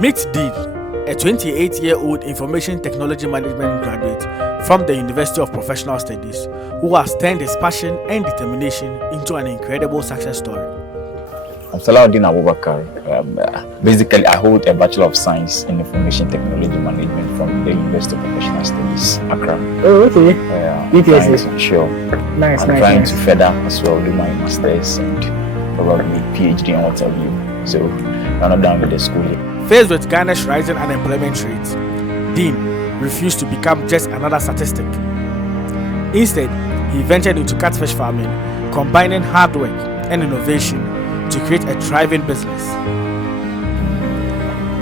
Meet Deen, a 28-year-old information technology management graduate from the University of Professional Studies, who has turned his passion and determination into an incredible success story. I'm Dinn basically, I hold a Bachelor of Science in Information Technology Management from the University of Professional Studies, Accra. Oh, okay. Sure. Nice, I'm trying to further as well, do my master's and probably PhD and what have you. So, I'm not done with the schooling. Faced with Ghana's rising unemployment rates, Dinn refused to become just another statistic. Instead, he ventured into catfish farming, combining hard work and innovation to create a thriving business.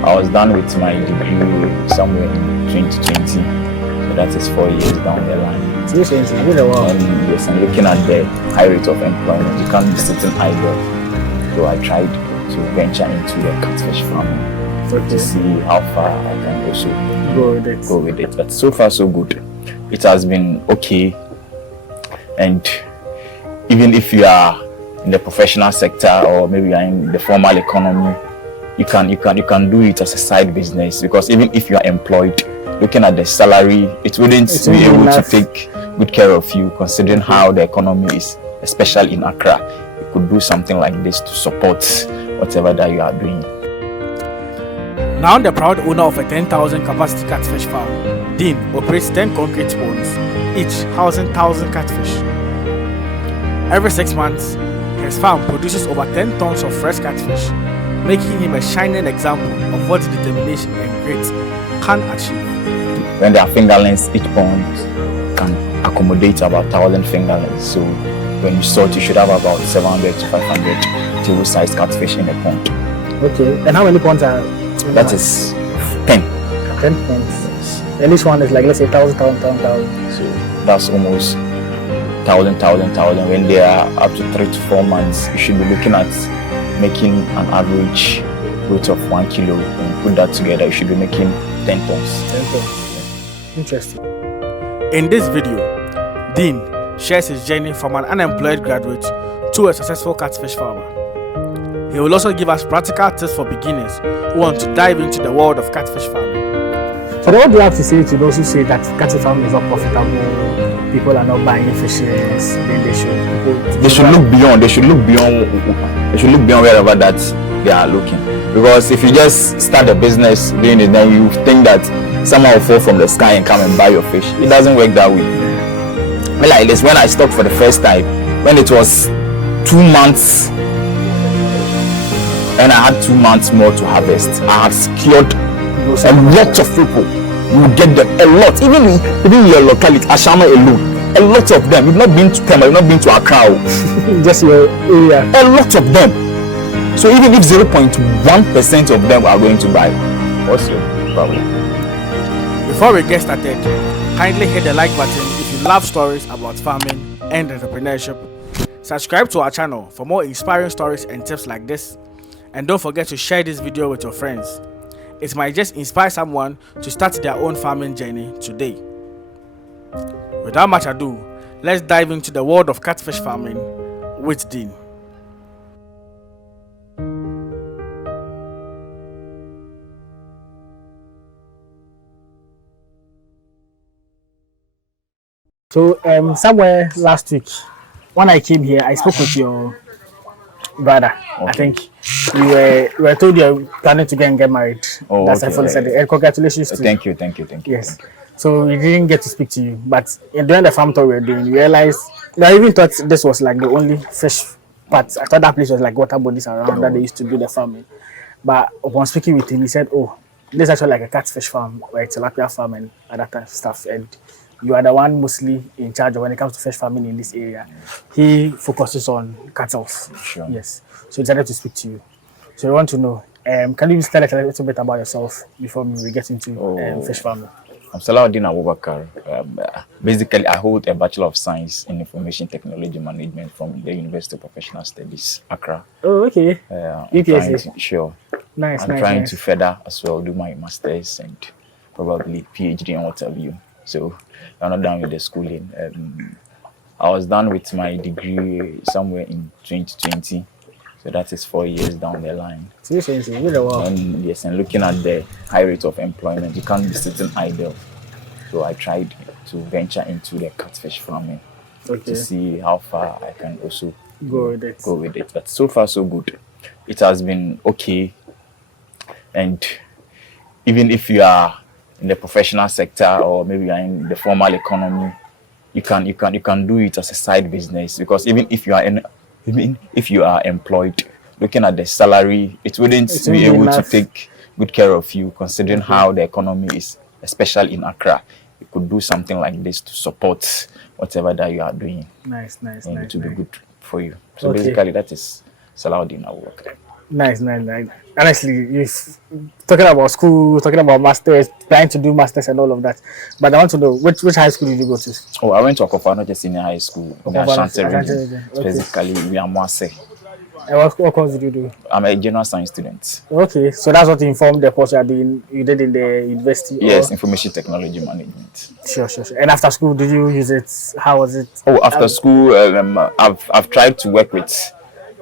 I was done with my degree somewhere in 2020, so that is 4 years down the line. Yes, and looking at the high rate of employment, you can't be sitting idle. So I tried to venture into the catfish farming to see how far I can also go with it. But so far so good. It has been okay, and even if you are in the professional sector or maybe you are in the formal economy, you can do it as a side business, because even if you are employed, looking at the salary, it wouldn't be able to take good care of you, considering how the economy is, especially in Accra. You could do something like this to support whatever that you are doing. Now the proud owner of a 10,000 capacity catfish farm, Dinn operates 10 concrete ponds, each housing 1,000 catfish. Every 6 months, his farm produces over 10 tons of fresh catfish, making him a shining example of what determination and grit can achieve. When there are fingerlings, each pond can accommodate about 1,000 fingerlings. So when you sort, you should have about 700 to 500 table-sized catfish in a pond. Okay, and how many ponds are? That is 10. 10 ponds. And this one is like, let's say 1,000. So that's almost 1,000. When they are up to 3 to 4 months, you should be looking at making an average weight of 1 kilo. When you put that together, you should be making 10 tons. 10 tons. Interesting. In this video, Dinn shares his journey from an unemployed graduate to a successful catfish farmer. He will also give us practical tips for beginners who want to dive into the world of catfish farming. So what do you have to say to those who say that catfish farming is not profitable, people are not buying fishes, then they should look beyond. They should look beyond wherever that they are looking. Because if you just start a business doing it, then you think that someone will fall from the sky and come and buy your fish. It doesn't work that way. Like this, when I stopped for the first time, when it was 2 months, and I had 2 months more to harvest, I had secured a lot of people. You will get them a lot, even in your locality, Ashama alone. A lot of them. You've not been to Pema, you've not been to Accra. Just your area. A lot of them. So even if 0.1% of them are going to buy, what's your problem? Before we get started, kindly hit the like button if you love stories about farming and entrepreneurship. Subscribe to our channel for more inspiring stories and tips like this. And don't forget to share this video with your friends. It might just inspire someone to start their own farming journey today. Without much ado, let's dive into the world of catfish farming with Dinn. So somewhere last week, when I came here, I spoke with your brother. Okay. I think you were told you're planning to get married. Oh, that's okay. I fully said it. And congratulations to Thank you. Yes. So we didn't get to speak to you, but during the farm tour we were doing, you realized I even thought this was like the only fish part. I thought that place was like water bodies around that they used to do the farming. But upon speaking with him, he said, "Oh, this is actually like a catfish farm, or a tilapia farm and other kind of stuff." And you are the one mostly in charge of when it comes to fish farming in this area. He focuses on cattle. Sure. Yes. So he decided to speak to you. So I want to know, can you tell us a little bit about yourself before we get into fish farming? I'm Dinn. Basically, I hold a Bachelor of Science in Information Technology Management from the University of Professional Studies, Accra. Oh, okay. Sure. Nice. I'm trying to further as well, do my master's and probably PhD and what have you. So I'm not done with the schooling. I was done with my degree somewhere in 2020, so So that is 4 years down the line. Seriously, really well. And yes, and looking at the high rate of employment, you can't be sitting idle. So I tried to venture into the catfish farming to Okay, see how far I can also go with it. go with it. But so far so good. It has been okay. And even if you are in the professional sector or maybe you are in the formal economy, you can do it as a side business, because even if you are employed, looking at the salary, it wouldn't It be won't be able enough. to take good care of you, considering how the economy is, especially in Accra. You could do something like this to support whatever that you are doing, Nice, nice, and nice, it will be nice. good for you. So Okay. basically, that is Salaudin at work. Nice, nice, nice. Honestly, you've talking about school, talking about masters, trying to do masters and all of that. But I want to know which high school did you go to? Oh, I went to Okofano Senior High School in the Okofano Ashanti Ashanti region, region. Okay. specifically Wiamwase. And what course did you do? I'm a general science student. Okay, so that's what informed the course you did in the university. Yes, Or? information technology management. Sure, sure, sure. And after school, did you use it? How was it? Oh, after school, I've tried to work with.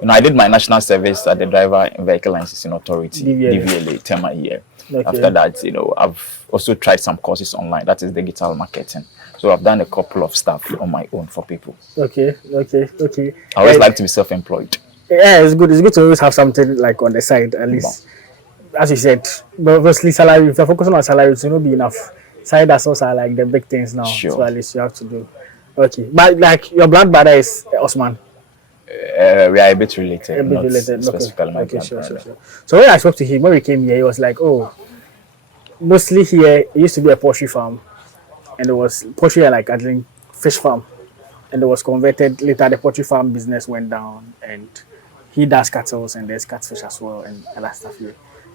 I did my national service at the Driver and Vehicle Licensing Authority, DVLA. DVLA, term a year. Okay. After that, I've also tried some courses online. That is digital marketing. So I've done a couple of stuff on my own for people. Okay, okay, okay. I always like to be self-employed. Yeah, it's good. It's good to always have something like on the side, at least. As you said, but obviously salary. If you're focusing on salary, it will not be enough. Side hustles are like the big things now. Sure. So at least you have to do. Okay, but like your blood brother is Osman. We are a bit related, A bit not related. specifically my Okay, sure, grandfather. sure, sure. So when I spoke to him, when we came here, he was like, "Oh, mostly here it used to be a poultry farm, and it was poultry like I think fish farm, and it was converted later. The poultry farm business went down, and he does cattle and there's catfish as well and other stuff here.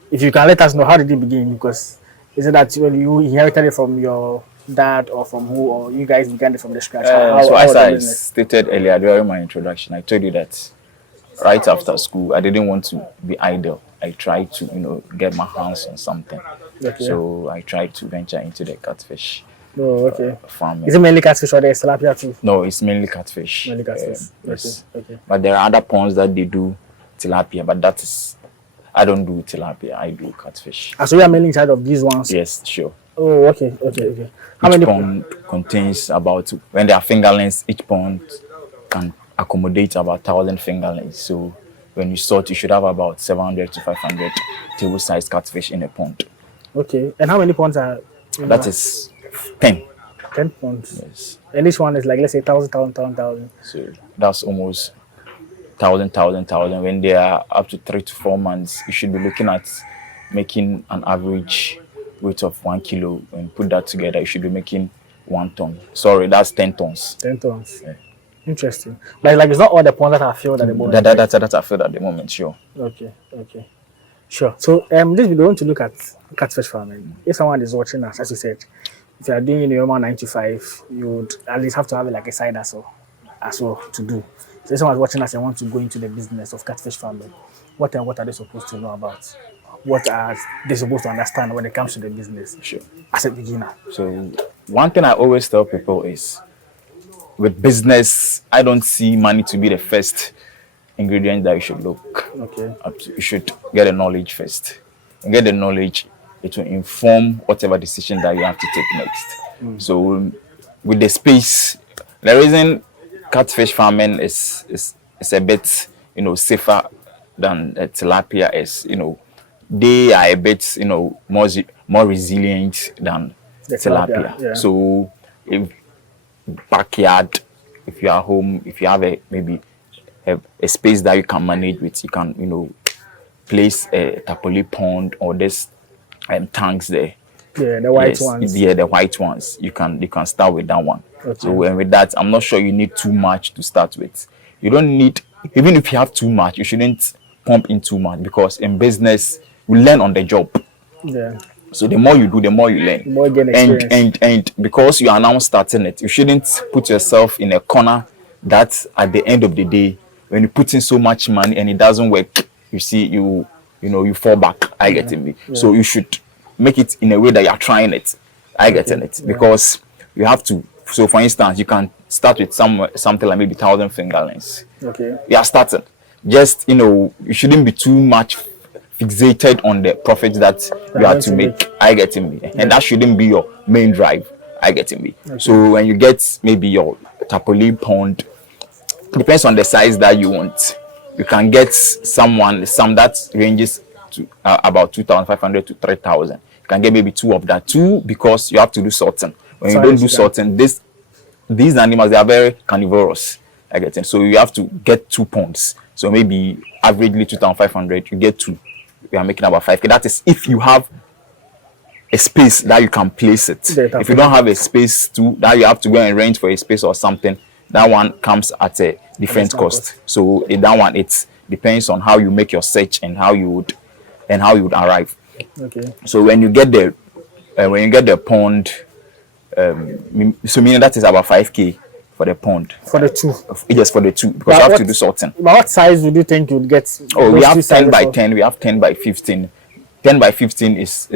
If you can let us know how did it begin, because is it that when you inherited it from your dad or from who, or you guys began it from the scratch? So how as was the I business? stated earlier during my introduction, I told you that right after school, I didn't want to be idle. I tried to, get my hands on something. Okay. So I tried to venture into the catfish Oh, okay. farming. Is it mainly catfish or there's tilapia too? No, it's mainly catfish. Mainly catfish. Yes. Okay. But there are other ponds that they do tilapia, but I don't do tilapia, I do catfish. So you are mainly in charge of these ones? Yes, sure. Oh, okay. How Each many? pond contains when there are fingerlings, each pond can accommodate about 1,000 fingerlings. So when you sort, you should have about 700 to 500 table-sized catfish in a pond. Okay. And how many ponds are? That is 10. 10 ponds. Yes. And each one is like, let's say 1,000. So that's almost 1,000. When they are up to 3 to 4 months, you should be looking at making an average weight of 1 kilo. When you put that together, you should be making 1 ton. Sorry, that's 10 tons. 10 tons. Yeah. Interesting. Like it's not all the ponds that are filled at the moment. That's I feel at the moment, sure. Okay. Sure. So this video, we want to look at catfish farming. If someone is watching us, as you said, if you are doing your normal 9 to 5, you would at least have to have like a side hustle as well to do. So if someone is watching us and wants to go into the business of catfish farming, what are they supposed to know about? What are they supposed to understand when it comes to the business? Sure. As a beginner. So one thing I always tell people is, with business, I don't see money to be the first ingredient that you should look Okay. up to. You should get the knowledge first. And get the knowledge, it will inform whatever decision that you have to take next. So with the space, the reason catfish farming is a bit safer than tilapia is they are a bit more resilient than The tilapia. yeah. So if backyard, if you are home, if you have maybe a space that you can manage with, you can place a tapoli pond or this tanks there. Yeah, the white ones. Yeah, the white ones. You can start with that one. Okay. So and with that, I'm not sure you need too much to start with. You don't need, even if you have too much, you shouldn't pump in too much, because in business you learn on the job. Yeah. So the more you do, the more you learn. The more you gain experience. And because you are now starting it, you shouldn't put yourself in a corner that at the end of the day, when you put in so much money and it doesn't work, you see you fall back. I get it. Yeah. So you should make it in a way that you are trying it. I get it. Because you have to. So for instance, you can start with something like maybe 1,000 fingerlings. Okay. You are starting. just you shouldn't be too much fixated on the profit that you have to make. I get me, and that shouldn't be your main drive. I get me. So when you get maybe your tarpaulin pond, depends on the size that you want. You can get some that ranges to about 2,500 to 3,000. You can get maybe two of that. Two, because you have to do sorting. When you don't do sorting, these animals, they are very carnivorous. I get it. So you have to get 2 ponds. So maybe averagely 2,500. You get two. We are making about 5K. That is if you have a space that you can place it. If you don't have a space that you have to go and rent for a space or something, that one comes at a different cost. So that one, it depends on how you make your search and how you would arrive. Okay. So when you get the pond, so meaning that is about 5K for the pond. For the two. Yes, for the two, because you have to do sorting. But what size would you think you'd get? Oh, we have 10 by 10. We have 10 by 15. 10 by 15 is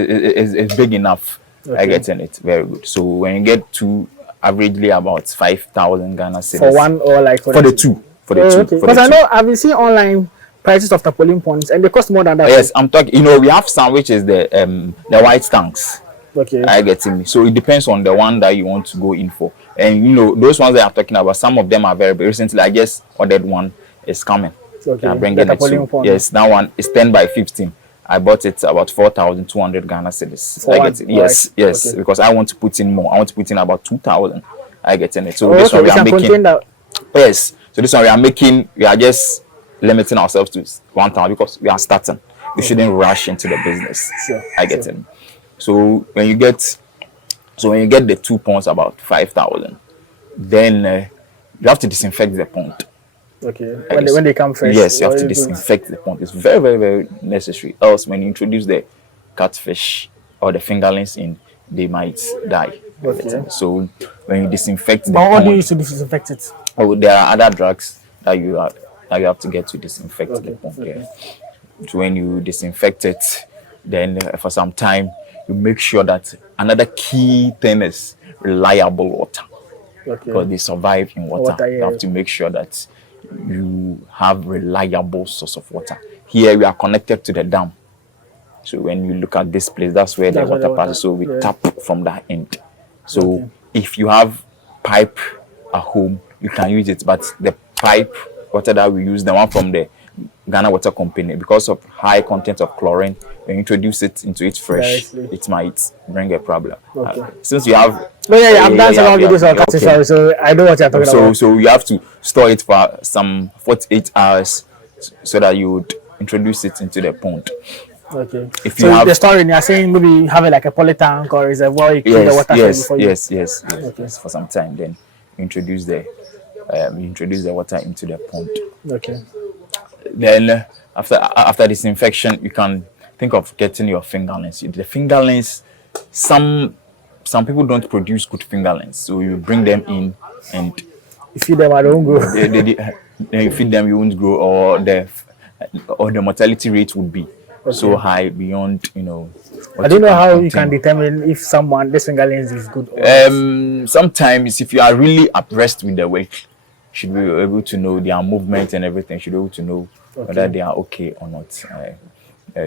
big enough. Okay. I get in it. Very good. So when you get two, averagely about 5,000 Ghana cedis. For one or like for the two? For the two. Okay. Because I know I've been seeing online prices of tarpaulin ponds and they cost more than that. Yes, I'm talking. We have some which is the white tanks. Okay. I get me. So it depends on the one that you want to go in for. And those ones that I'm talking about, some of them are very big. Recently, I guess ordered one is coming. Okay. I'm bringing it to. Yes, that one is 10 by 15. I bought it about 4,200 Ghana cedis. I get it. Yes, right. Yes, okay. Because I want to put in more. I want to put in about 2,000. I get in it. So this one we are making. Yes. So this one we are making. We are just limiting ourselves to 1,000 because we are starting. We shouldn't rush into the business. Sure. I get it. So when you get the 2 ponds about 5,000, then you have to disinfect the pond. Okay. When they come fresh. Yes, you have to disinfect the pond. It's very, very, very necessary. Else, when you introduce the catfish or the fingerlings in, they might die. Okay. So when you disinfect the pond, how do you use to disinfect it? Oh, there are other drugs that you have to get to disinfect the pond. Okay. Yeah. So when you disinfect it, then for some time you make sure that another key thing is reliable water. Okay. Because they survive in water. You have to make sure that you have reliable source of water. Here we are connected to the dam. So when you look at this place, that's where the water passes. So we tap from that end. So if you have pipe at home, you can use it. But the pipe water that we use, the one from the Ghana Water Company, because of high content of chlorine, when you introduce it into it fresh, it might bring a problem. Okay. Since you have... I've done some videos on Catfish, so I know what you're talking about. So you have to store it for some 48 hours so that you would introduce it into the pond. Okay. If you have the story, you're saying maybe you have it like a poly tank or reservoir, you keep the water before you... Yes. Okay. For some time, then you introduce the water into the pond. Okay. Then after disinfection, you can think of getting your fingerlings. The fingerlings, some people don't produce good fingerlings, so you bring them in and you feed them, I don't grow. You feed them, you won't grow, or the mortality rate would be so high beyond I don't know how you can determine if this fingerlings is good. Or sometimes if you are really abreast with the weight, you should be able to know their movement and everything. You should be able to know whether they are okay or not.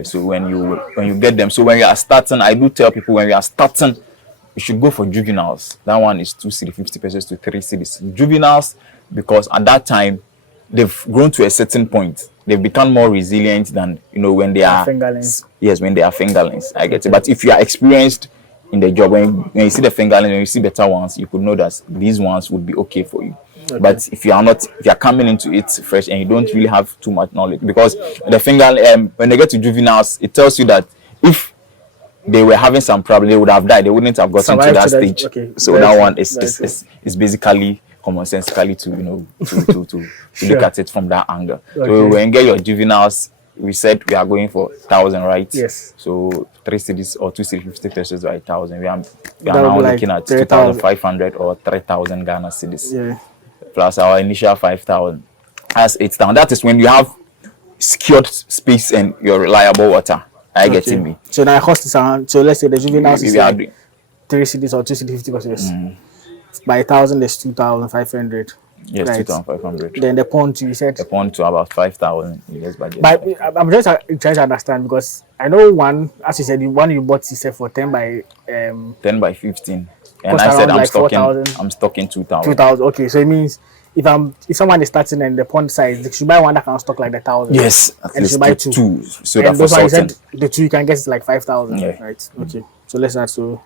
So when you get them, so when you are starting, I do tell people when you are starting, you should go for juveniles. That one is 2 cedi, 50 pesos to 3 cedis. Juveniles, because at that time they've grown to a certain point. They've become more resilient than when they are fingerlings. Yes, when they are fingerlings. I get it. But if you are experienced in the job, when you see the fingerlings, when you see better ones, you could know that these ones would be okay for you. Okay. But if you are coming into it fresh and you don't really have too much knowledge, because the when they get to juveniles, it tells you that if they were having some problem, they would have died. They wouldn't have gotten to that stage. Okay. So that one is basically commonsensically to look at it from that angle. Okay. So when you get your juveniles, we said we are going for 1,000, right? Yes. So 3 cedis or 2 cedis 50 pesos by 1,000. We are now looking at 2,500 or 3,000 Ghana cedis. Yeah. Plus our initial 5,000. That's 8,000. That is when you have secured space and your reliable water. Getting me. So now cost is around. So let's say the juveniles is like 3 cedis or 2 cedis 50 pesos. By 1,000 is 2,500. Yes, right? 2,500. Then the pond you said. The pond to about 5,000. Yes, budget. But I'm just trying to understand because I know one, as you said, the one you bought you said for 10 by 10 by 15. And cost I said around like 4,000. I'm stocking 2,000. 2,000. Okay, so it means if someone is starting and the pond size, they should buy one that can stock like the 1,000. Yes, at And least you buy two. So And that for those ones you sorting. said the two you can get is like 5,000. Yeah. Right. Okay. So let's not so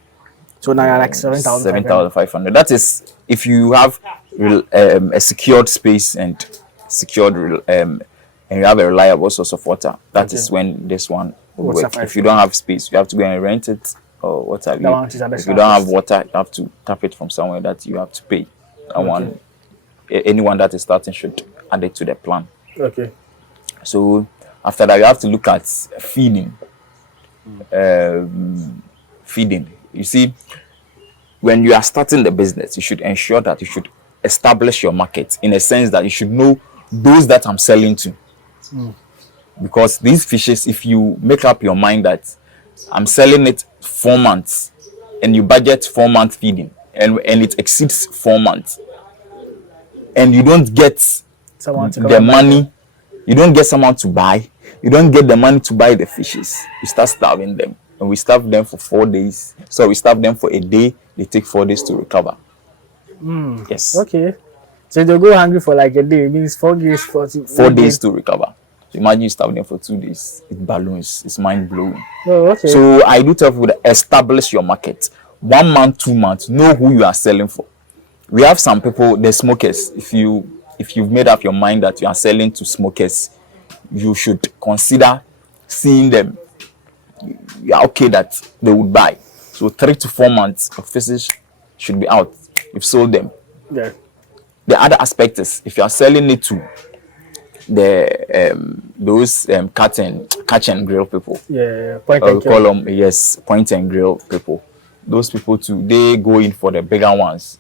now you're like 7,000. 7,500. That is if you have a secured space and secured and you have a reliable source of water. That is when this one will What's work. that If you don't have space, you have to go and rent it or what have That one you. is additional If you don't have cost. water, you have to tap it from somewhere that you have to pay. That one, anyone that is starting should add it to the plan. Okay. So after that, you have to look at feeding. Feeding. You see, when you are starting the business, you should ensure that you should establish your market in a sense that you should know those that I'm selling to. Because these fishes, if you make up your mind that I'm selling it 4 months and you budget 4 month feeding and it exceeds 4 months and you don't get Someone to the money, you don't get someone to buy, you don't get the money to buy the fishes, you start starving them. And we starve them for 4 days. So we starve them for a day, they take 4 days to recover. Yes. Okay. So if they go hungry for like a day, it means 4 days 4 days to recover. So imagine you starve them for 2 days. It balloons. It's mind blowing. Oh, okay. So I do tell people to establish your market. 1 month, 2 months, know who you are selling for. We have some people, the smokers. If you've made up your mind that you are selling to smokers, you should consider seeing them. You are okay that they would buy. So 3 to 4 months of fishes should be out. You've sold them. Yeah. The other aspect is if you are selling it to the those catch and grill people. Yeah. Point We and call kill. them point and grill people. Those people too, they go in for the bigger ones,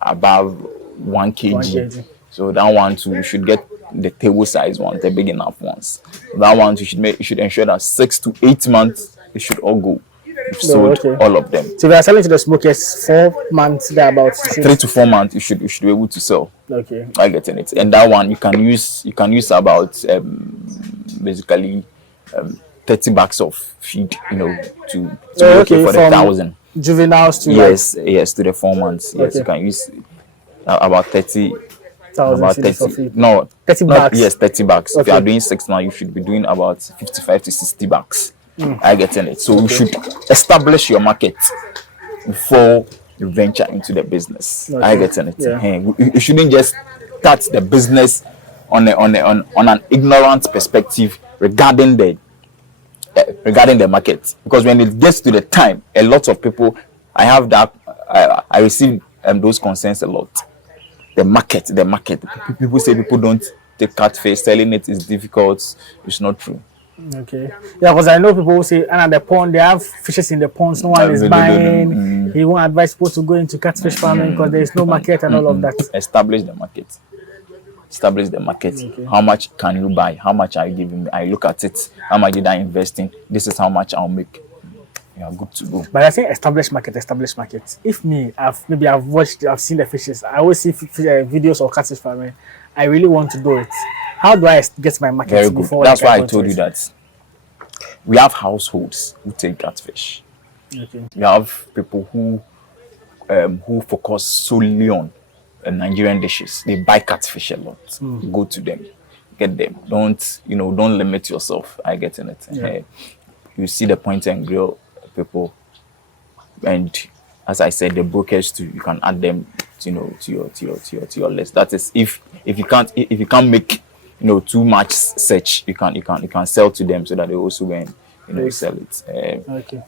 above 1 kg. 1 kg. So that one too, you should get the table size ones, the big enough ones. That one you should ensure that 6 to 8 months they should all go. You've sold all of them. So if you are selling to the smokers 4 months thereabouts. 3 to 4 months you should be able to sell. Okay. I get it. And that one you can use about basically 30 bags of feed, to be okay for the from 1,000. Juveniles to Yes, to the 4 months. Yes, you can use about 30. About 30. No, 30 bags. Yes, 30 bags. If you Okay. are doing 6 now, you should be doing about 55 to 60 bags. I get it. So you should establish your market before you venture into the business. I get it. Yeah. You shouldn't just start the business on an ignorant perspective regarding the market, because when it gets to the time, a lot of people, I receive those concerns a lot. The market. People say people don't take catfish. Selling it is difficult. It's not true. Okay. Yeah, because I know people who say, and at the pond, they have fishes in the ponds, no one is buying. He won't advise people to go into catfish farming because there is no market and all of that. Establish the market. Okay. How much can you buy? How much are you giving me? I look at it. How much did I invest in? This is how much I'll make. You are good to go. But I think established market. If I've seen the fishes. I always see videos of catfish farming. I really want to do it. How do I get my market? Very good. Before That's why I told you that we have households who take catfish. Okay. We have people who focus solely on Nigerian dishes. They buy catfish a lot. Go to them, get them. Don't limit yourself. I get in it. Yeah. You see the point and grill people, and as I said, the brokers too. You can add them, to your list. That is, if you can't make too much search, you can sell to them so that they also go and sell it. Okay.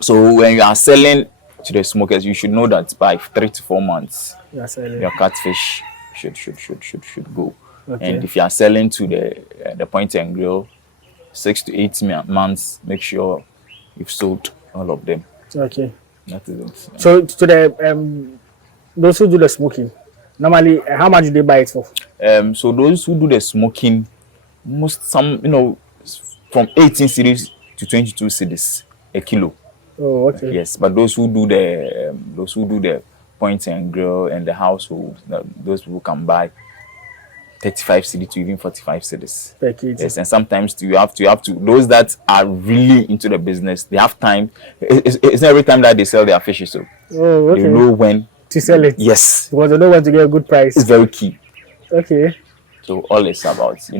So when you are selling to the smokers, you should know that by 3 to 4 months, your catfish should go. Okay. And if you are selling to the point and grill, 6 to 8 months, make sure you've sold all of them. Okay. That is it. Yeah. So to the those who do the smoking, normally how much do they buy it for? So those who do the smoking, from 18 cedis to 22 cedis a kilo. Oh, okay. Yes, but those who do the point and grill and the household, those people can buy 35 cedi to even 45 cedis. Yes, and sometimes you have to those that are really into the business, they have time. It's not every time that they sell their fishes, so they know when to sell it. Yes, because they know when to get a good price. It's very key. Okay. So all it's about,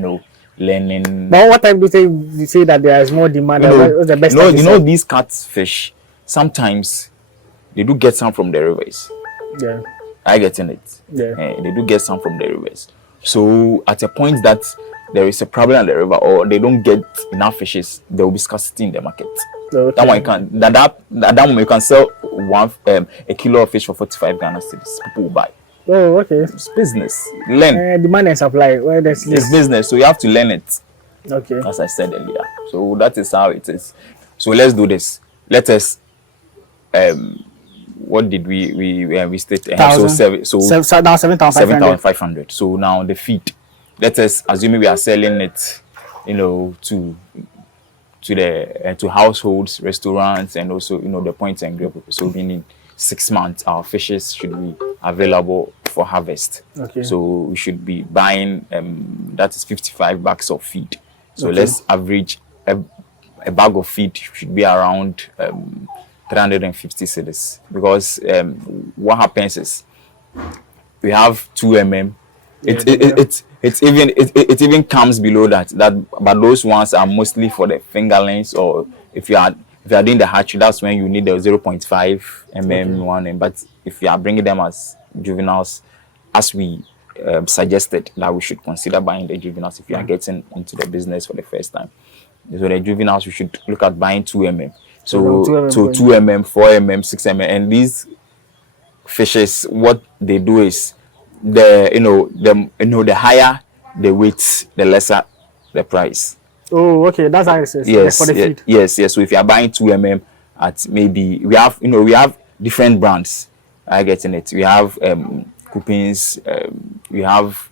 learning. But what time do you say that there is more demand? What's the best These catfish, sometimes they do get some from the rivers. Yeah. I get in it. Yeah. They do get some from the rivers. So at a point that there is a problem in the river or they don't get enough fishes, there will be scarcity in the market. Okay. That one you can that one you can sell a kilo of fish for 45 Ghana cedis. People will buy. Oh, okay. It's business. Learn. Demand and supply. It's business, so you have to learn it. Okay. As I said earlier. So that is how it is. So let's do this. Let us what did we state? So now 7,500. So now the feed. Let us assume we are selling it, to households, restaurants, and also the point and grill. So meaning 6 months, our fishes should be available for harvest. Okay. So we should be buying that is 55 bags of feed. So let's average a bag of feed should be around 350 cedis, because what happens is we have 2 mm. It even comes below that, but those ones are mostly for the fingerlings, or if you are doing the hatchery, that's when you need the 0.5 mm one. But if you are bringing them as juveniles, as we suggested, that we should consider buying the juveniles if you are getting into the business for the first time. So the juveniles, we should look at buying 2 mm. So 2 mm, 4 mm, 6 mm, and these fishes, what they do is the higher the weight, the lesser the price. Oh, okay, that's how it is. Yes, for the feed. Yes. So if you are buying 2 mm at maybe we have different brands. I get in it. We have coupons, we have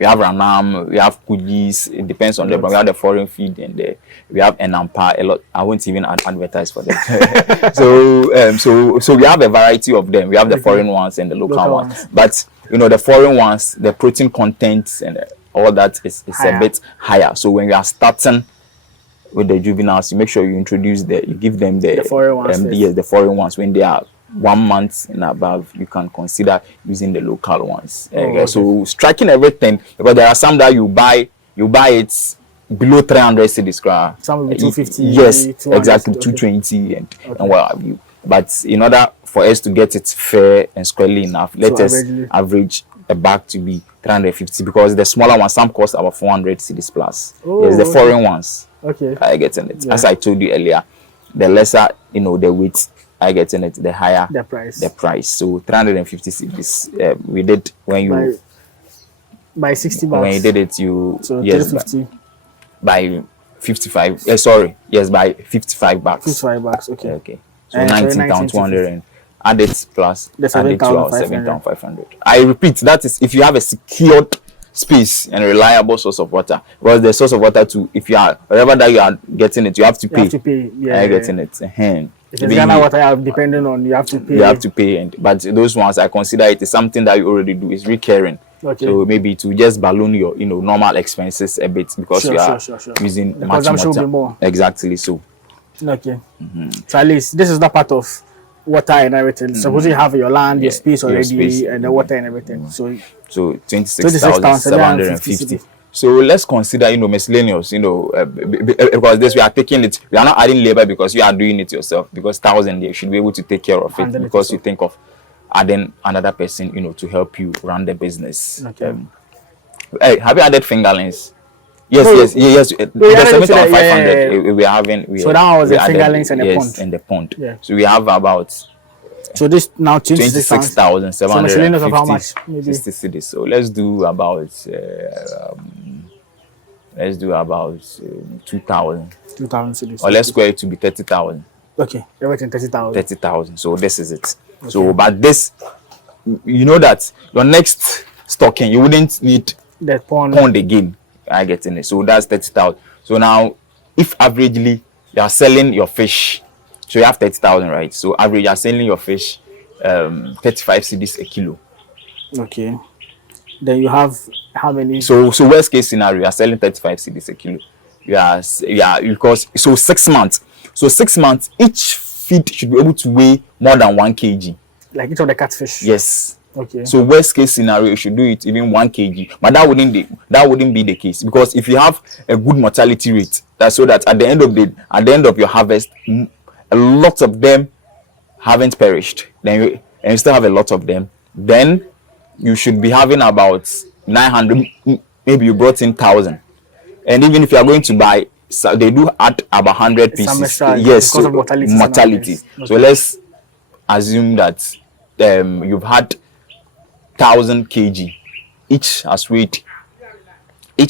Ranam, we have Kudis. It depends on the brand. We have the foreign feed, and we have Enampa. A lot. I won't even advertise for them. So we have a variety of them. We have the foreign ones and the local ones. But the foreign ones, the protein content and all that is a bit higher. So when you are starting with the juveniles, you make sure you give them the foreign ones. The foreign ones. When they are 1 month and above, you can consider using the local ones. Okay. So striking everything, because there are some that you buy it below 300 cedis. Some will be 250. Yes, exactly, 220 and what have you. But in order for us to get it fair and squarely enough, let us average a bag to be 350, because the smaller ones, some cost about 400 cedis plus. Yes, the foreign ones. Okay. I get in it. As I told you earlier, the lesser the weight, I get in it, the higher the price. So 350 cedis. We did when you by 60 bucks. When you did it, you so 350 by 55. By 55 bucks. 55 bucks. Okay. So 19,200 and add it plus the 7,500. I repeat, that is if you have a secured space and reliable source of water. Because the source of water too, if you are wherever that you are getting it, you have to pay. Yeah. Getting it. If it's Ghana water you are depending on, you have to pay. You have to pay, but those ones I consider it is something that you already do. It's recurring. Okay. So maybe to just balloon your normal expenses a bit, because you are using the much consumption water. will be more. Exactly. So. Okay. So at least this is not part of water and everything. Suppose you have your land, your space already, and the water and everything. So 26,750. So let's consider, miscellaneous, because this we are taking it. We are not adding labor because you are doing it yourself. Because 1,000, you should be able to take care of it, because you think of adding another person, to help you run the business. Okay. Hey, have you added fingerlings? Yes. The 7,500 we are having. So that was the fingerlings and the pond. And the pond. Yeah. So we have about. So this now 26,750. So miscellaneous of how much? Maybe 60 cedis. So let's do about 2,000. 2,000 cedis. Or let's square it to be 30,000. Okay, everything 30,000. 30,000. So this is it. Okay. So but this, that your next stocking you wouldn't need the pond again. I get in it. So that's 30,000. So now, if averagely you are selling your fish, so you have 30,000, right? So average you are selling your fish 35 cedis a kilo. Okay. Then you have how many? So worst case scenario, you are selling 35 cedis a kilo. Because so 6 months. So 6 months, each feed should be able to weigh more than 1 kg. Like each of the catfish. Yes. Okay. So worst case scenario, you should do it even 1 kg. But that wouldn't be the case, because if you have a good mortality rate, that's so that at the end of your harvest, a lot of them haven't perished. And you still have a lot of them. Then you should be having about 900. Maybe you brought in 1,000. And even if you are going to buy, so they do add about 100 pieces. Extra, yes, because so of mortality. Okay. So let's assume that you've had 1,000 kg. Each has weighed 1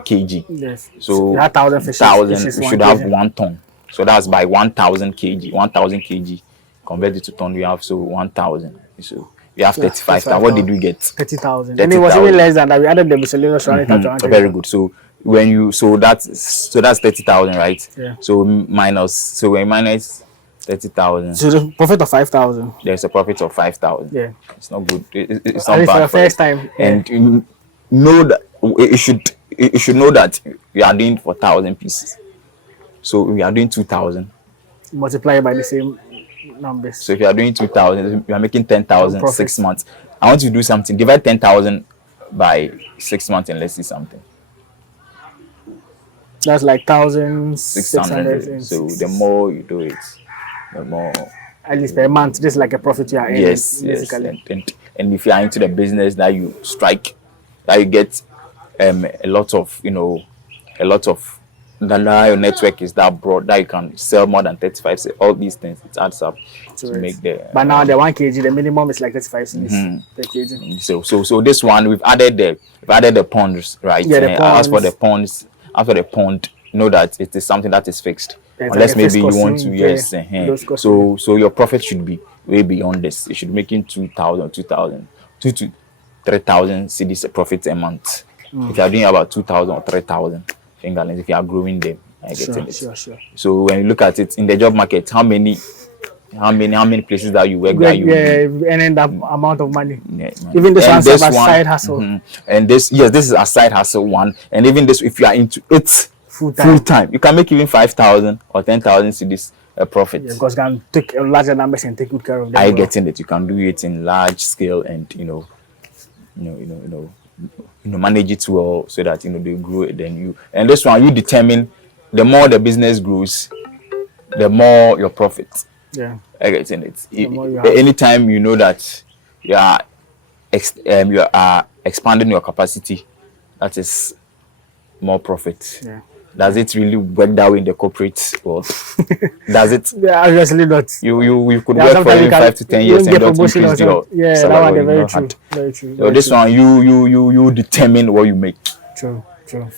kg. Yes. So you have 1,000 fishes. 1,000, you should have 1 ton. So that's by 1,000 kg. 1,000 kg converted to ton, we have 1,000. So we have 35,000. What did we get? 30,000. And it was even less than that. We added the miscellaneous. Very good. So that's 30,000, right? Yeah. So we minus 30,000. So the profit of 5,000. There's a profit of 5,000. Yeah. It's not good. It's At not least for bad the first time. And you know that you should know that we are doing 4,000 pieces. So we are doing 2,000. Multiply by the same numbers. So if you are doing 2,000, you are making 10,000 Profit. 6 months. I want you to do something. Divide 10,000 by 6 months and let's see something. That's like 1,600. 600. So the more you do it, the more. At least per month, this is like a profit you are earning. Yes. And if you are into the business that you strike, that you get a lot of that your network is that broad that you can sell more than 35. So all these things, it adds up to make the. But now the 1 kg, the minimum is like 35 cedis per kg. So this one we've added the ponds, right? Yeah, the ponds. As for the pond, know that it is something that is fixed. There's Unless like a maybe you fixed want costing, to, yes. So your profit should be way beyond this. You should be making 2,000 to 3,000 cedis a profit a month. If you are doing about 2,000 or 3,000 fingerlings, if you are growing them, Sure. So when you look at it in the job market, how many places that you work that you earning that amount of money. Yeah, even this and one's a side hustle. And this is a side hustle one. And even this, if you are into it full time, you can make even 5,000 or 10,000 cedis a profit. Yeah, because you can take a larger numbers and take good care of them. I getting it. You can do it in large scale and manage it well so that they grow it. And this one you determine. The more the business grows, the more your profit. Yeah, I getting it. Anytime you know that you are expanding your capacity, that is more profit. Yeah. Does it really work that way in the corporate world? Does it? Yeah, obviously not. You could work for even 5 to 10 years and don't increase your salary. That one very true. So this one you determine what you make. True.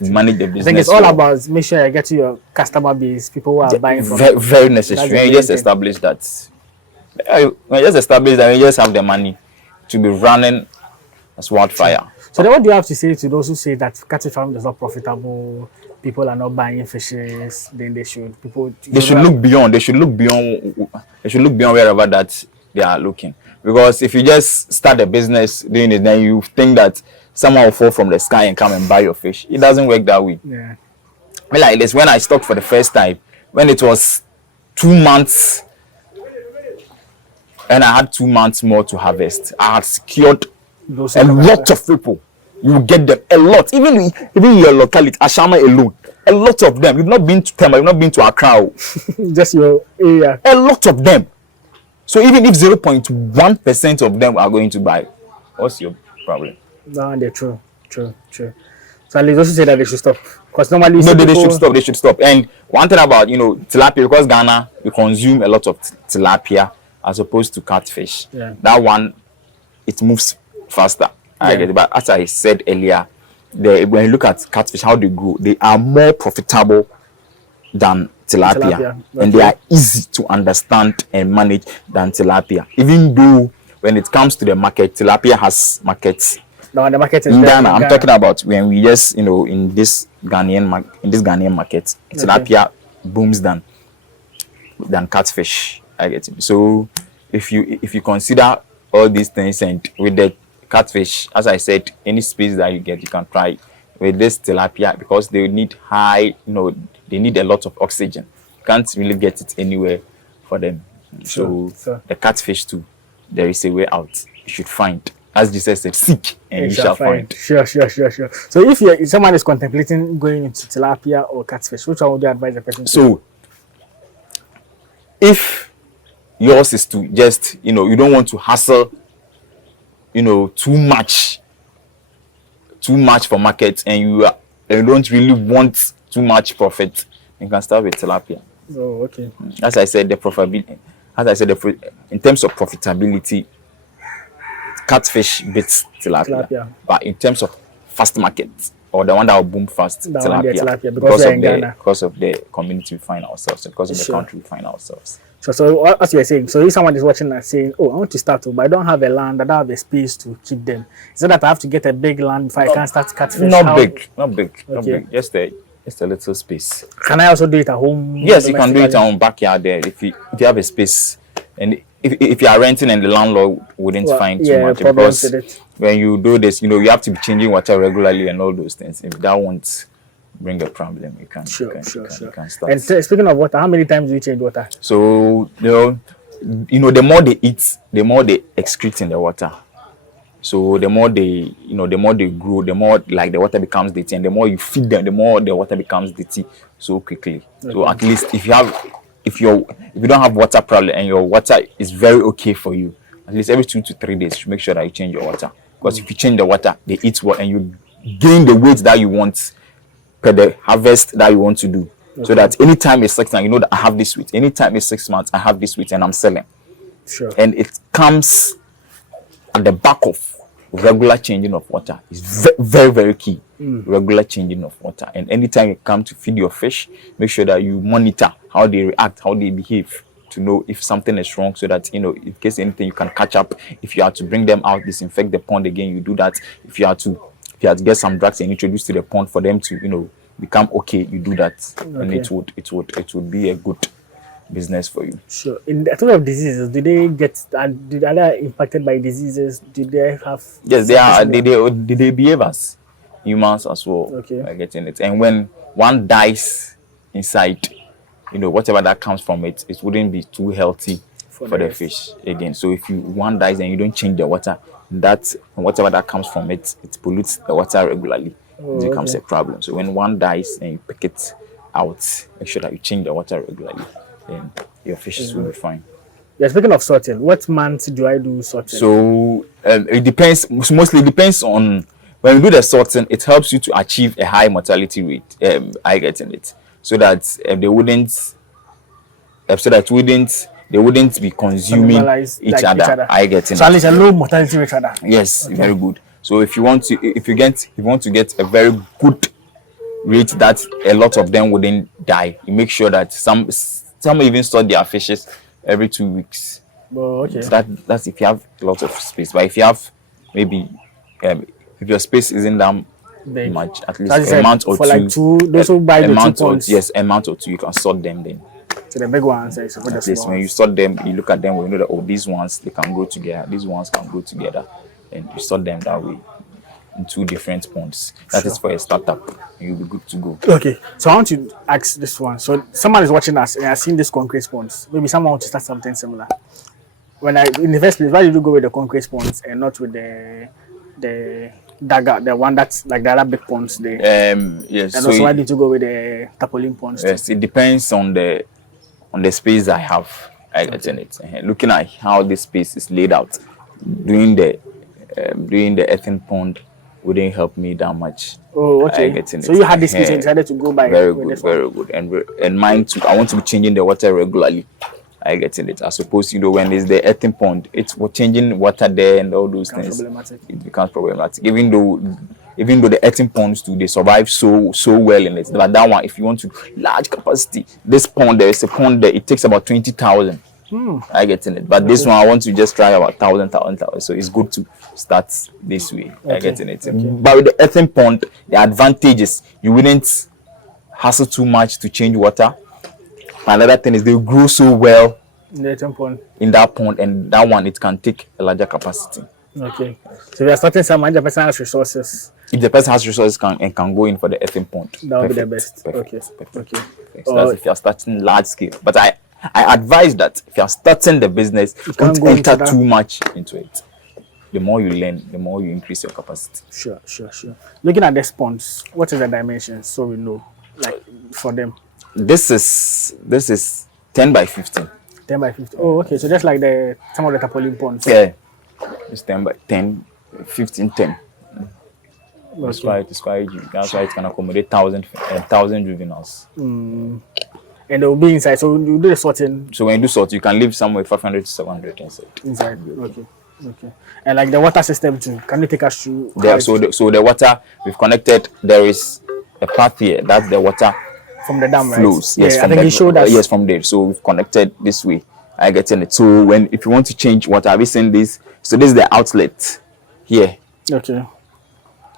Manage the business. I think it's all about make sure you get to your customer base, people who are buying from you. Very necessary. When you just establish that, you just have the money to be running as wildfire. So then what do you have to say to those who say that catfish farming is not profitable, people are not buying fishes, then they should look beyond. They should look beyond wherever that they are looking. Because if you just start a business doing it, then you think that someone will fall from the sky and come and buy your fish. It doesn't work that way. Yeah. Like this, when I stocked for the first time, when it was 2 months, and I had 2 months more to harvest, I had secured a lot of people. You get them a lot, even your locality, Ashama alone. A lot of them. You've not been to Tema, you've not been to Accra. Just your area. A lot of them. So even if 0.1% of them are going to buy, what's your problem? No, they're true. So at least also say that they should stop. Because normally they should stop. And one thing about tilapia, because Ghana we consume a lot of tilapia as opposed to catfish. Yeah. That one it moves faster. I get it. But as I said earlier, when you look at catfish, how they grow, they are more profitable than tilapia. And they are easy to understand and manage than tilapia. Even though when it comes to the market, tilapia has markets. No, the market is in Ghana. I'm talking about when we just in this Ghanaian market, tilapia booms than catfish. I get it. So if you consider all these things, and with the catfish, as I said, any space that you get, you can try. With this tilapia, because they need high, they need a lot of oxygen. You can't really get it anywhere for them. So Sure. the catfish too, there is a way out. You should find. As Jesus said, seek and you shall find. Sure. So if someone is contemplating going into tilapia or catfish, which one would you advise the person to? So if yours is to just, you don't want to hustle, too much for market, and you don't really want too much profit, you can start with tilapia. Oh, okay. As I said, in terms of profitability, catfish beats tilapia. But in terms of fast market, or the one that will boom fast, tilapia, because of the community we find ourselves, because of the country we find ourselves. So as you were saying, so if someone is watching and saying, "Oh, I want to start, but I don't have a land, I don't have a space to keep them," is it that I have to get a big land before I can start catfish? Not big. Just a little space. Can I also do it at home? Yes, you can do it at home, backyard there, if you have a space. And if you are renting and the landlord wouldn't find too much, because when you do this, you have to be changing water regularly and all those things. If that won't bring a problem, you can start. And speaking of water, how many times do you change water? So the more they eat, the more they excrete in the water. So the more they grow, the more like the water becomes dirty, and the more you feed them, the more the water becomes dirty so quickly. Okay. So at least if you don't have water problem and your water is very okay for you, at least every 2 to 3 days, you make sure that you change your water. Because if you change the water, they eat what, and you gain the weight that you want per the harvest that you want to do. Okay. So that anytime it's 6 months, that I have this weight. Anytime it's 6 months, I have this weight and I'm selling. Sure. And it comes at the back of regular changing of water. Is very, very key. Regular changing of water. And anytime you come to feed your fish, make sure that you monitor how they react, how they behave, to know if something is wrong, so that in case anything, you can catch up. If you have to bring them out, disinfect the pond again, you do that. If you have to get some drugs and introduce to the pond for them to become okay, you do that. Okay. And it would be a good business for you. Sure. In the terms of diseases, do are they impacted by diseases? Do they have? Yes, they are. They behave as humans as well. Okay. By getting it, and when one dies inside, whatever that comes from it, it wouldn't be too healthy for the fish again. So if one dies and you don't change the water, that whatever that comes from it, it pollutes the water regularly. It becomes a problem. So when one dies and you pick it out, make sure that you change the water regularly. Then your fishes will be fine. Yeah, speaking of sorting, what month do I do sorting? So it depends. Mostly depends on when you do the sorting. It helps you to achieve a high mortality rate. I get in it, so that they wouldn't be consuming each other. I get in it. So at least a low mortality rate. Yes, okay. Very good. So if you want to get a very good rate that a lot of them wouldn't die, you make sure that some even store their fishes every 2 weeks. Oh, okay. So that's if you have a lot of space. But if you have maybe if your space isn't that much, at least a month or two. Like those who buy the 2 ponds. Yes, a month or two, you can sort them then. So the big ones, for the small when you sort them, you look at them, you know that these ones they can grow together, these ones can grow together, and you sort them that way in 2 different ponds. That is for a startup. You'll be good to go. Okay, so I want to ask this one. So someone is watching us and has seen this concrete ponds. Maybe someone wants to start something similar. In the first place, why did you go with the concrete ponds and not with the dagger, the one that's like the other big ponds there? Yes. And also, why did you go with the tarpaulin ponds? Yes, it depends on the space I have. I get in it. Looking at how this space is laid out, doing the earthen pond wouldn't help me that much. Oh, okay. So you had this space and decided to go by. Very good. And mine too. I want to be changing the water regularly. I get in it. I suppose when there's the earthen pond, it's changing water there and all those things. It becomes problematic. Even though the earthen ponds too, they survive so well in it. But that one, if you want to large capacity, this pond, there is a pond there. It takes about 20,000. I get in it. But this one, I want to just try about 1,000. So it's good to start this way. I get in it. But with the earthen pond, the advantage is you wouldn't hassle too much to change water. Another thing is they grow so well The 10 pond. in that pond, and that one it can take a larger capacity. Okay. So we are starting some and the person has resources. If the person has resources can go in for the earthen pond. That would be the best. Perfect, Okay. perfect. Okay. So that's if you are starting large scale. But I advise that if you are starting the business, can't don't go into enter that. too much into it. The more you learn, the more you increase your capacity. Sure. Looking at the ponds, what is the dimensions so we know, like for them? This is 10 by 15. 10 by 50. Oh, okay. So just like some of the tarpaulin ponds. Yeah, it's 10 by 10, 15, 10. That's Okay. why it's quite huge. That's why it can accommodate 1,000 juveniles. And they will be inside. So you do the sorting So when you do sort, you can live somewhere 500 to 700 inside. inside. Okay. And like the water system too. Can you take us through? how There, it- so the water we've connected. There is a path here. That's the water from the dam, right? flows. Yes, Yeah, I from think the, he showed us. yes, from there. So we've connected this way. I get in it. So if you want to change water, have you seen this? So this is the outlet here. Okay.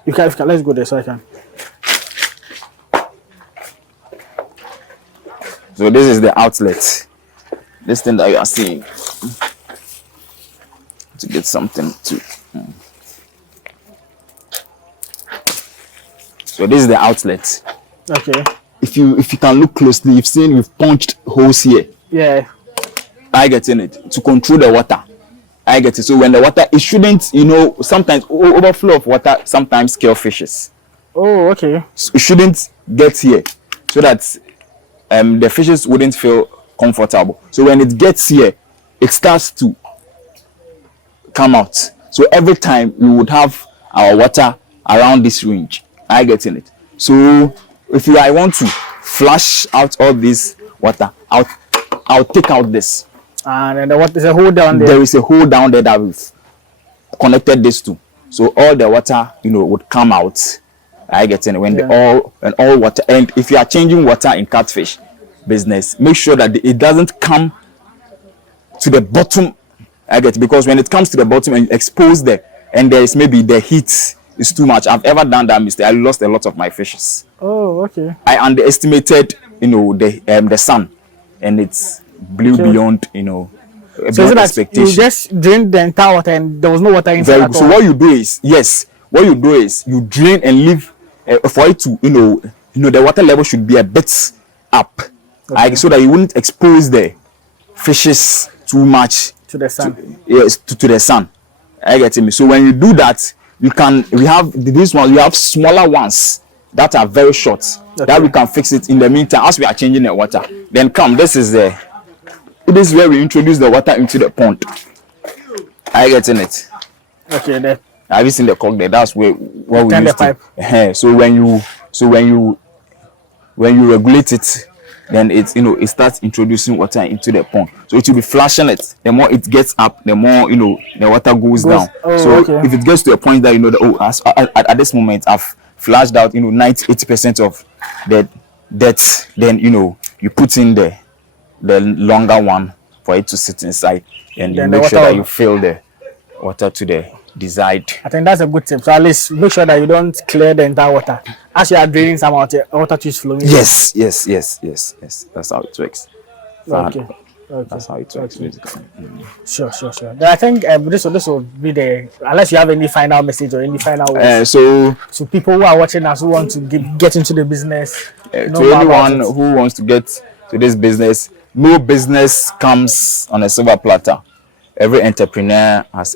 You can, let's go there so I can. So this is the outlet. This thing that you are seeing. To get something to. So this is the outlet. Okay. If you can look closely, you've seen we've punched holes here. Yeah. I get in it to control the water. I get it. So when the water, it shouldn't, sometimes overflow of water sometimes kill fishes. Oh, okay. So it shouldn't get here, so that the fishes wouldn't feel comfortable. So when it gets here, it starts to come out. So every time we would have our water around this range. I get in it. So if I want to flush out all this water, I'll take out this. And then what is a hole down there? There is a hole down there that we've connected this to. So all the water, would come out. I get in it. When all water, and if you are changing water in catfish business, make sure that it doesn't come to the bottom. I get it, because when it comes to the bottom and you expose there, and there is maybe the heat is too much. I've ever done that mistake. I lost a lot of my fishes. Oh, okay. I underestimated, the sun, and it's blew beyond, So beyond is it that you expectation. just drained the entire water and there was no water inside Very at good. So all? what you do is, you drain and leave for it to, the water level should be a bit up, so that you wouldn't expose the fishes too much To the sun. to the sun. I get me. So when you do that, we have this one. We have smaller ones that are very short that we can fix it in the meantime as we are changing the water. Then this is where we introduce the water into the pond. I get in it. Okay, there. Have you seen the cock there? That's where we Turn the use pipe. So when you regulate it, then it starts introducing water into the pond. So it will be flashing it. The more it gets up, the more the water goes down. Oh, So okay. if it gets to a point that at this moment I've flashed out 90-80% of the depth, then you put in the longer one for it to sit inside, and you Then the make sure water that you fill the water to the desired. I think that's a good tip. So at least make sure that you don't clear the entire water. As you are draining some out, water is flowing. Yes. That's how it works. Okay. That's how it works. Basically. Sure. Then I think this will be the, unless you have any final message or any final words. So So people who are watching us who want to get into the business. know to more about anyone it. who wants to get to this business, no business comes on a silver platter. Every entrepreneur has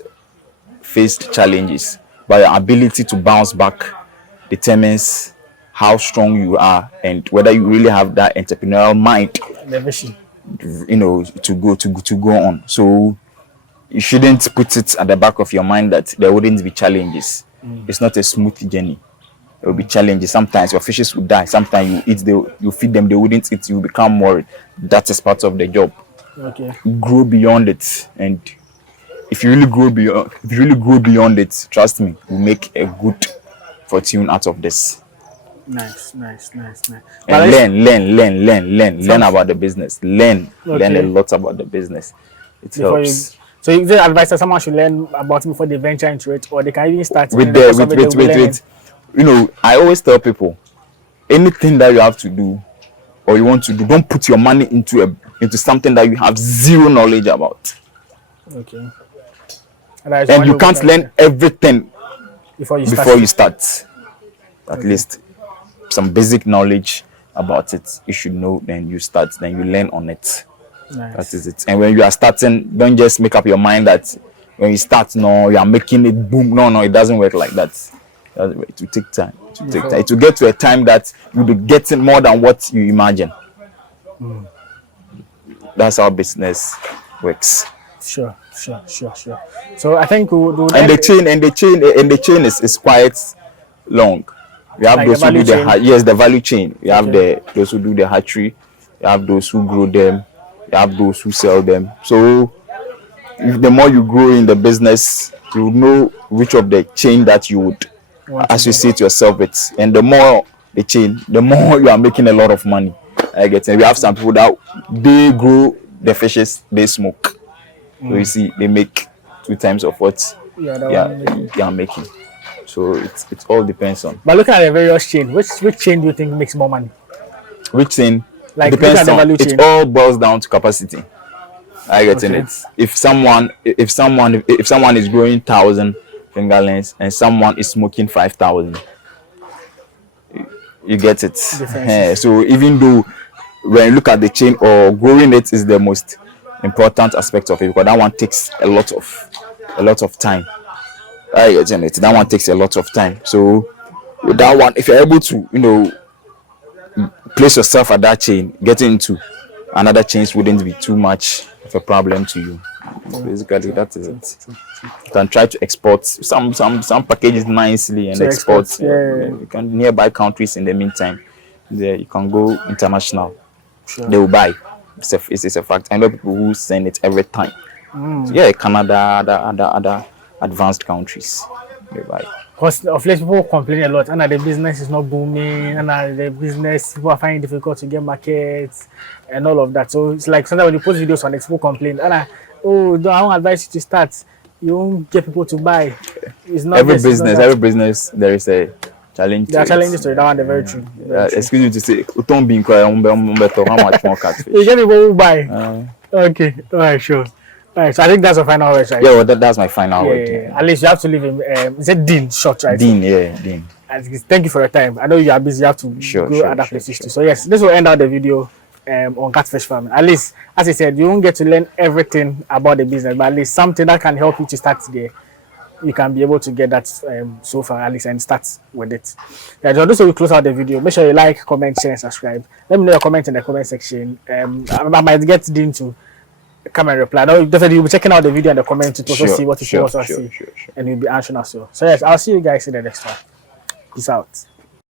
faced challenges, but your ability to bounce back determines how strong you are and whether you really have that entrepreneurial mind, The vision. to go on. So you shouldn't put it at the back of your mind that there wouldn't be challenges. It's not a smooth journey. There will be challenges. Sometimes your fishes will die. Sometimes you feed them, they wouldn't eat. You become worried. That is part of the job. Okay. Grow beyond it, and if you really grow beyond it, trust me, you make a good fortune out of this. Nice. And learn about the business. Learn a lot about the business. It Before you, helps. so is there advice that someone should learn about it before they venture into it, or they can even start in with the course of it, they'll be learning? I always tell people, anything that you have to do or you want to do, don't put your money into into something that you have zero knowledge about. Okay. And you can't learn everything before you start. At least some basic knowledge about it you should know, then you start, then you learn on it. Nice. That is it. And when you are starting, don't just make up your mind that when you start, no, you are making it boom. No, it doesn't work like that. It will take time. It will get to a time that you'll be getting more than what you imagine. That's how business works. Sure. So I think the chain is quite long. We have like those who do the value chain. We have those who do the hatchery. You have those who grow them. You have those who sell them. So the more you grow in the business, you know which of the chain that you would associate yourself with. And the more the chain, the more you are making a lot of money. I get it. We have some people that they grow the fishes, they smoke. So you see, they make 2 times of what they are making. So it all depends on. But looking at the various chain, which chain do you think makes more money? Which chain? Like depends on. It all boils down to capacity. I get it. If someone is growing 1,000 fingerlings and someone is smoking 5,000, you get it. So even though when you look at the chain, or growing it is the most important aspect of it, because that one takes a lot of time. I get it. That one takes a lot of time. So with that one, if you're able to, place yourself at that chain, getting into another chains wouldn't be too much of a problem to you. Basically, that is it. You can try to export some packages nicely and export. You can nearby countries in the meantime. There you can go international. Sure. They will buy. It's a fact. I know people who send it every time. So Canada, other advanced countries, they buy. Because of late people complain a lot, and the business is not booming, and the business people are finding it difficult to get markets and all of that. So it's like sometimes when you post videos on it, people complain, and I don't advise you to start. You won't get people to buy. It's not every business there is a challenge. There are challenges to it. That one, they're very true. Excuse me to say, don't be inquiring how much more catfish. You get people who buy. Okay, all right, sure. All right, so I think that's a final word, right? Yeah, well, that's my final word. At least you have to leave him. Is it Dinn short, right? Dinn, Dinn. Thank you for your time. I know you are busy. You have to go other places too. So yes, this will end out the video on catfish farming. At least, as I said, you won't get to learn everything about the business, but at least something that can help you to start there. You can be able to get that so far, at least, and start with it. Yeah, just so we close out the video, make sure you like, comment, share, and subscribe. Let me know your comment in the comment section. I might get Dinn to come and reply. No, definitely you'll be checking out the video and the comment to also see what you want to see, and you'll be answering us. So yes, I'll see you guys in the next one. Peace out.